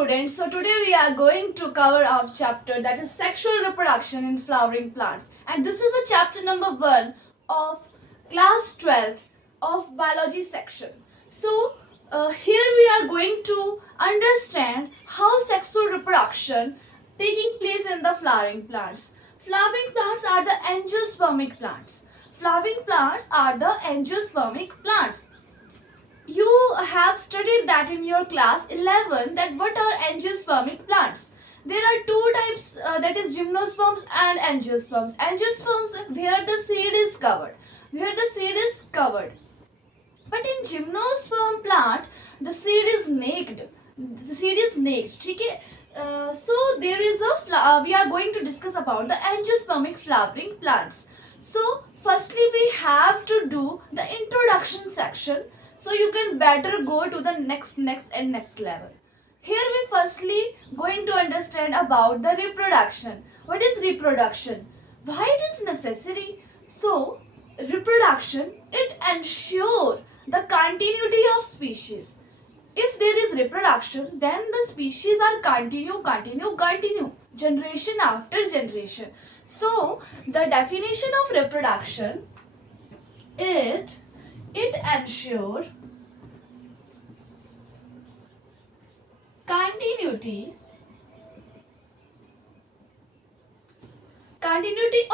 students, so today we are going to cover our chapter that is sexual reproduction in flowering plants, and this is a chapter number 1 of class 12th of biology section. So here we are going to understand how sexual reproduction taking place in the flowering plants. Flowering plants are the angiospermic plants. Flowering plants are the angiospermic plants. You have studied that in your class 11, that what are angiospermic plants. There are two types, that is gymnosperms and angiosperms. Angiosperms where the seed is covered. But in gymnosperm plant, the seed is naked. ठीक है? So there is we are going to discuss about the angiospermic flowering plants. So firstly we have to do the introduction section, so you can better go to the next level. Here we firstly going to understand about the reproduction. What is reproduction? Why it is necessary? So reproduction, it ensure the continuity of species. If there is reproduction, then the species are continue, generation after generation. So the definition of reproduction, it ensure continuity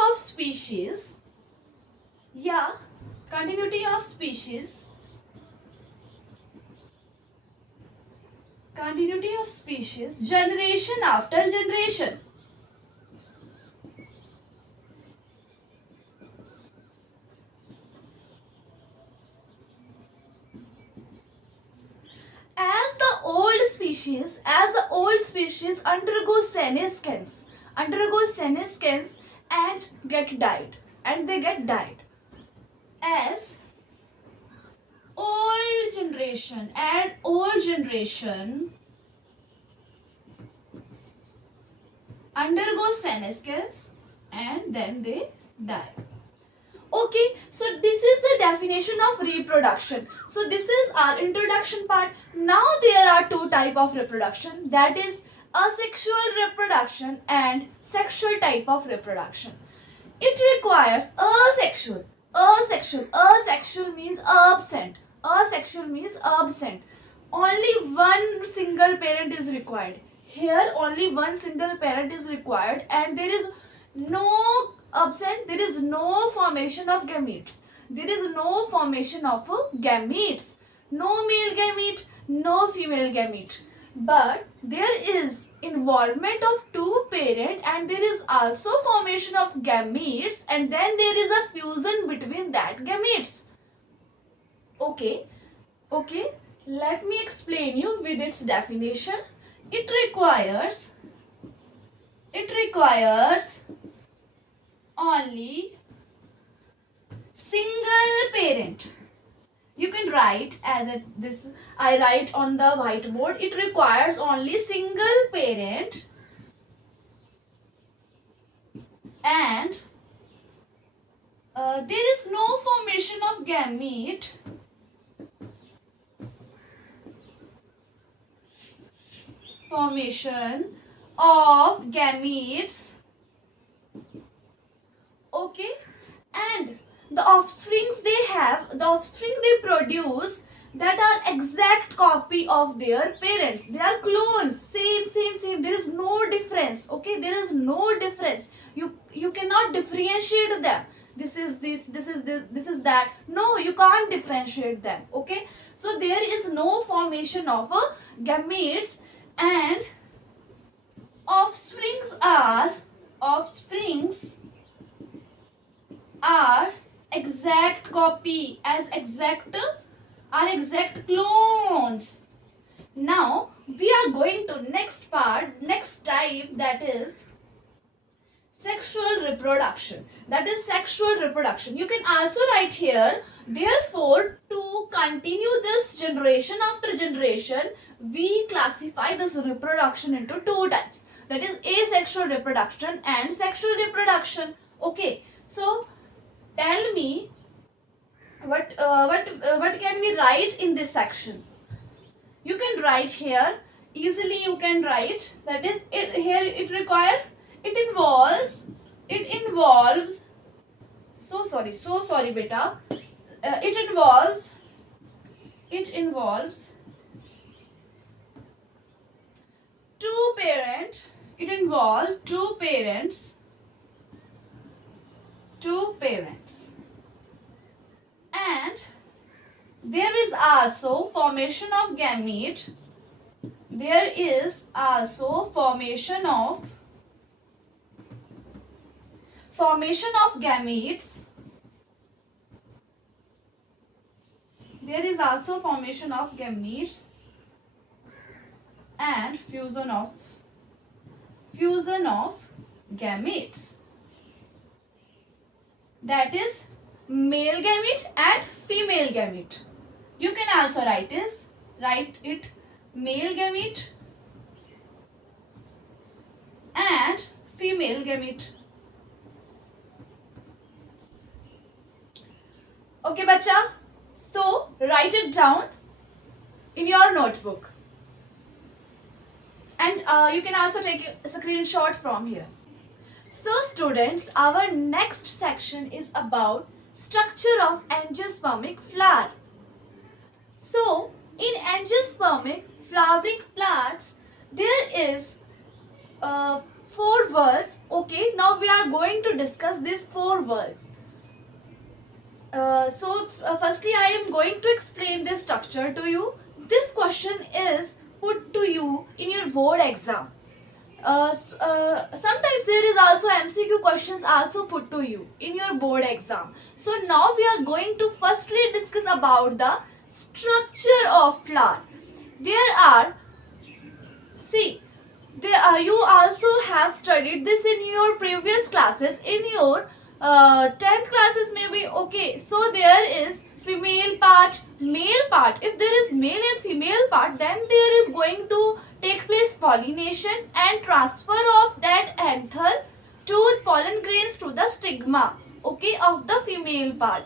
of species, generation after generation. As the old species undergo senescence and get died. As old generation undergo senescence and then they die. Okay, so this is the definition of reproduction. So this is our introduction part. Now there are two types of reproduction, that is asexual reproduction and sexual type of reproduction. It requires asexual means absent. Only one single parent is required. Here only one single parent is required, and there is no formation of gametes. No male gamete, no female gamete. But there is involvement of two parents, and there is also formation of gametes, and then there is a fusion between that gametes. Okay, let me explain you with its definition. It requires only single parent. You can write this. I write on the whiteboard. It requires only single parent, and there is no formation of gamete. Okay, and the offspring they produce that are exact copy of their parents. They are clones, same. There is no difference. Okay, there is no difference. You cannot differentiate them. This is that. No, you can't differentiate them. Okay, so there is no formation of gametes, and offsprings are exact copy, are exact clones. Now we are going to next type, that is sexual reproduction. You can also write here, therefore, to continue this generation after generation, we classify this reproduction into two types, that is asexual reproduction and sexual reproduction. Okay, so tell me what can we write in this section? You can write here easily you can write. That is, it involves, so sorry beta, it involves two parent, it involves two parents, and there is also formation of gamete. There is also formation of gametes. There is also formation of gametes and fusion of gametes. That is male gamete and female gamete. You can also write it male gamete and female gamete. Okay, bacha. So write it down in your notebook, and you can also take a screenshot from here. So students, our next section is about structure of angiospermic flower. So in angiospermic flowering plants, there is 4 whorls. Okay, now we are going to discuss these 4 whorls. Firstly, I am going to explain this structure to you. This question is put to you in your board exam. Sometimes there is also MCQ questions also put to you in your board exam. So now we are going to firstly discuss about the structure of flower. You also have studied this in your previous classes, in your 10th classes maybe. Okay, so there is female part, male part. If there is male and female part, then there is going to take place pollination and transfer of that anther to pollen grains to the stigma, okay, of the female part.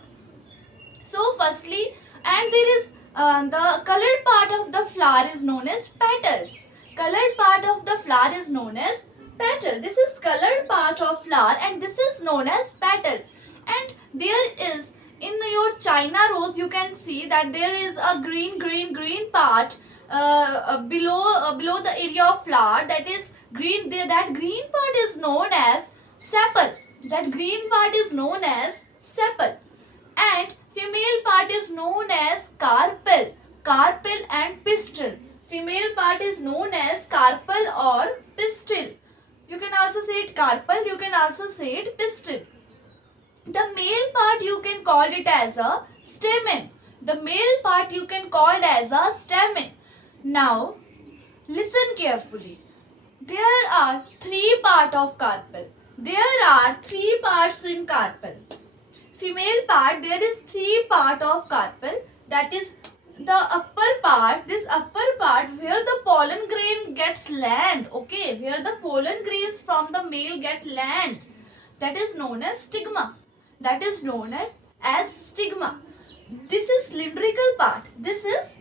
So firstly, and there is the colored part of the flower is known as petals. Colored part of the flower is known as petal. This is colored part of flower and this is known as petals. And there is, in your China rose, you can see that there is a green part below the area of flower, that is green. That green part is known as sepal. That green part is known as sepal. And female part is known as carpel and pistil. Female part is known as carpel or pistil. You can also say it carpel, you can also say it pistil. The male part you can call it as a stamen. The male part you can call it as a stamen. Now, listen carefully. There are 3 parts of carpel. There are 3 parts in carpel. Female part, there is 3 parts of carpel. That is the upper part, this upper part where the pollen grain gets land, okay, where the pollen grains from the male get land, that is known as stigma. That is known as stigma. This is cylindrical part. This is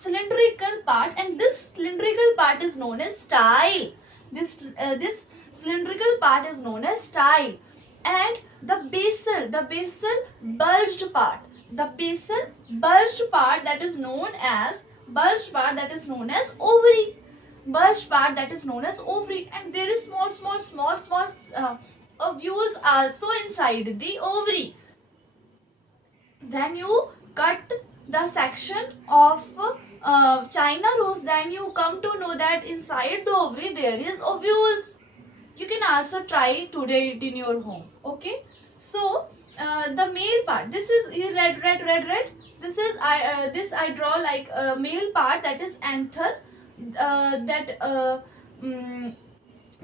cylindrical part, and this cylindrical part is known as style. This cylindrical part is known as style. And the basal bulged part. The basal bulged part, that is known as ovary. Bulged part, that is known as ovary. And there is small ovules also inside the ovary. Then you cut the section of China rose, then you come to know that inside the ovary there is ovules. You can also try today it in your home. Okay, so the male part, this is red. This is I draw like a male part, that is anther.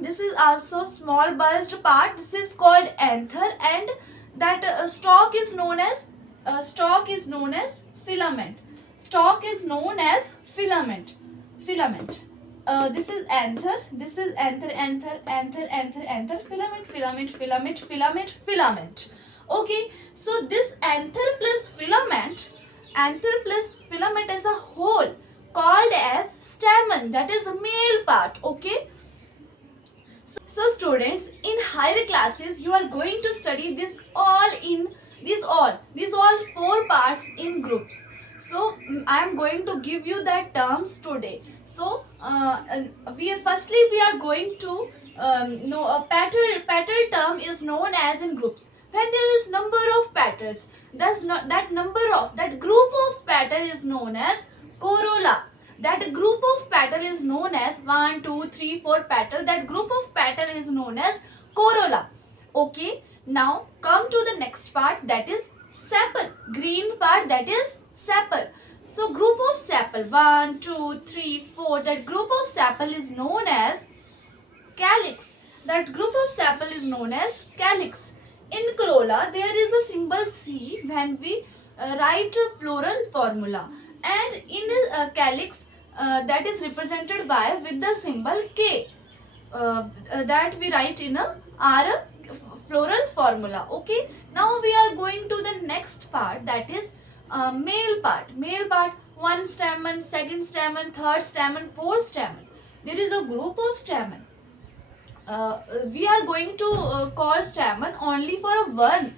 This is also small bulged part. This is called anther, and that stalk is known as filament. Stalk is known as filament. This is anther. This is anther. Filament. Okay, so this anther plus filament as a whole called as stamen, that is a male part. Okay. So students, in higher classes you are going to study this all in these all four parts in groups. So I am going to give you that terms today. So we are going to know a petal term is known as in groups. When there is number of petals, that group of petal is known as corolla. That group of petal is known as 1, 2, 3, 4 petal. That group of petal is known as corolla. Okay. Now come to the next part, that is sepal. Green part, that is sepal. So group of sepal 1, 2, 3, 4. That group of sepal is known as calyx. That group of sepal is known as calyx. In corolla there is a symbol C when we write a floral formula, and in calyx that is represented by with the symbol K that we write in our floral formula. Okay. Now we are going to the next part, that is male part. Male part, one stamen, second stamen, third stamen, fourth stamen. There is a group of stamen. We are going to call stamen only for one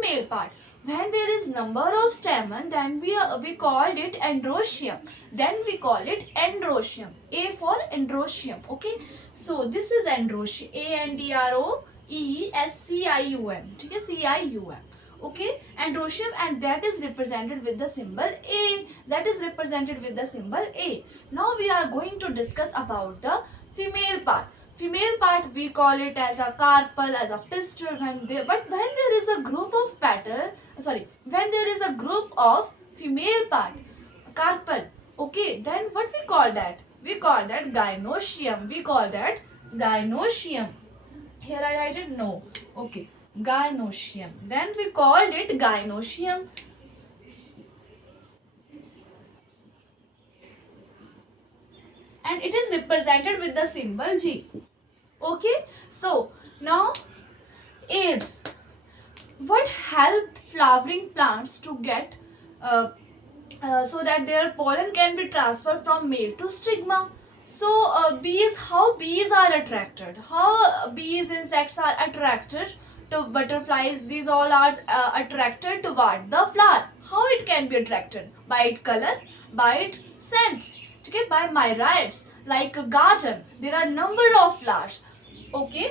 male part. When there is number of stamen, then we called it androecium. Then we call it androecium. A for androecium. Okay. So this is androecium. ANDROESCIUM. Okay, CIUM. Okay, androecium, and that is represented with the symbol A. That is represented with the symbol A. Now we are going to discuss about the female part. Female part we call it as a carpel, as a pistil. When there is a group of when there is a group of female part, carpel. Okay, then what we call that? We call that gynoecium. We call that gynoecium. Here I write it no. Okay, gynoecium. Then we called it gynoecium. And it is represented with the symbol G. Okay, so now aids. What help flowering plants to get so that their pollen can be transferred from male to stigma? So how bees are attracted? How bees, insects are attracted to butterflies? These all are attracted toward the flower. How it can be attracted? By its color, by its scents. Okay, by myriads, like a garden. There are number of flowers. Okay.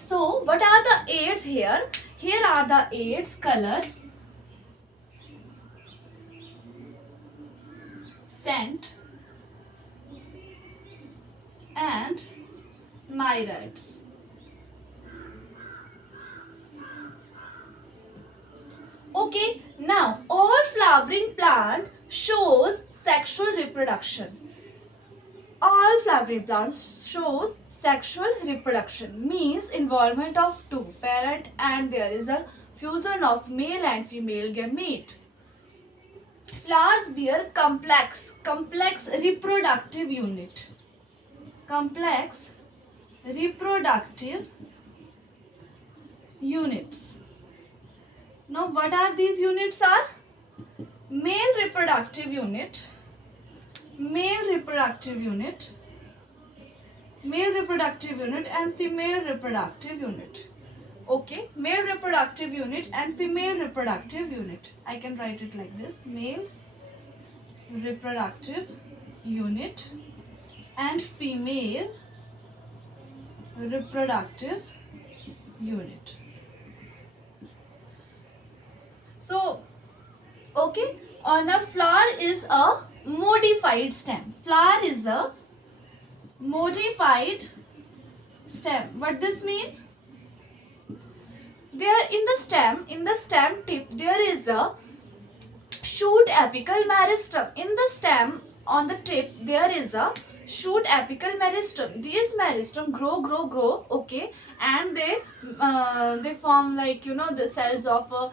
So what are the aids here? Here are the aids: color, scent, and myriads. Okay, now all flowering plant shows sexual reproduction. All flowering plants shows sexual reproduction, means involvement of two parent and there is a fusion of male and female gamete. Flowers bear complex reproductive unit. Complex reproductive units. Now what are these units are? Male reproductive unit, male reproductive unit and female reproductive unit. Okay, male reproductive unit and female reproductive unit. I can write it like this: male reproductive unit and female reproductive unit. So, okay, now flower is a modified stem. Flower is a modified stem. What this mean? There in the stem tip there is a shoot apical meristem. In the stem on the tip there is a shoot apical meristem. These meristem grow. Okay, and they form, like, you know, the cells of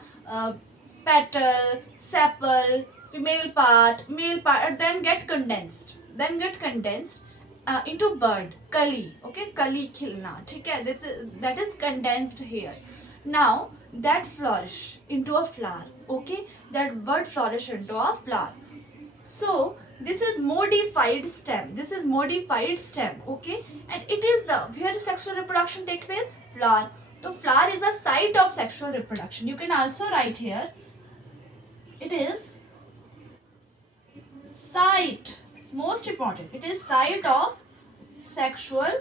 petal, sepal, female part, male part, then get condensed into bud, kali. Okay, kali khilna. Okay, that is condensed here. Now that flourish into a flower. Okay, that bud flourish into a flower. So this is modified stem. This is modified stem, okay? And it is the where sexual reproduction takes place? Flower. So flower is a site of sexual reproduction. You can also write here. It is site. Most important. It is site of sexual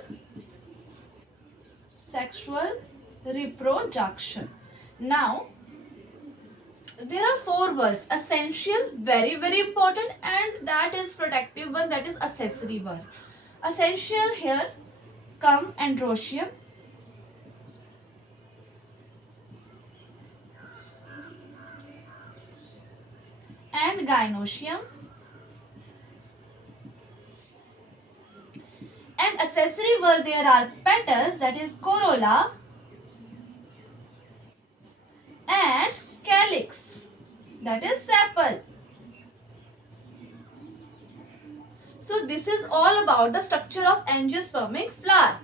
reproduction. Now there are 4 words: essential, very very important, and that is protective one, that is accessory one. Essential here come androecium, and gynoecium, and accessory word there are petals, that is corolla, and calyx, that is sepal. So this is all about the structure of angiospermic flower.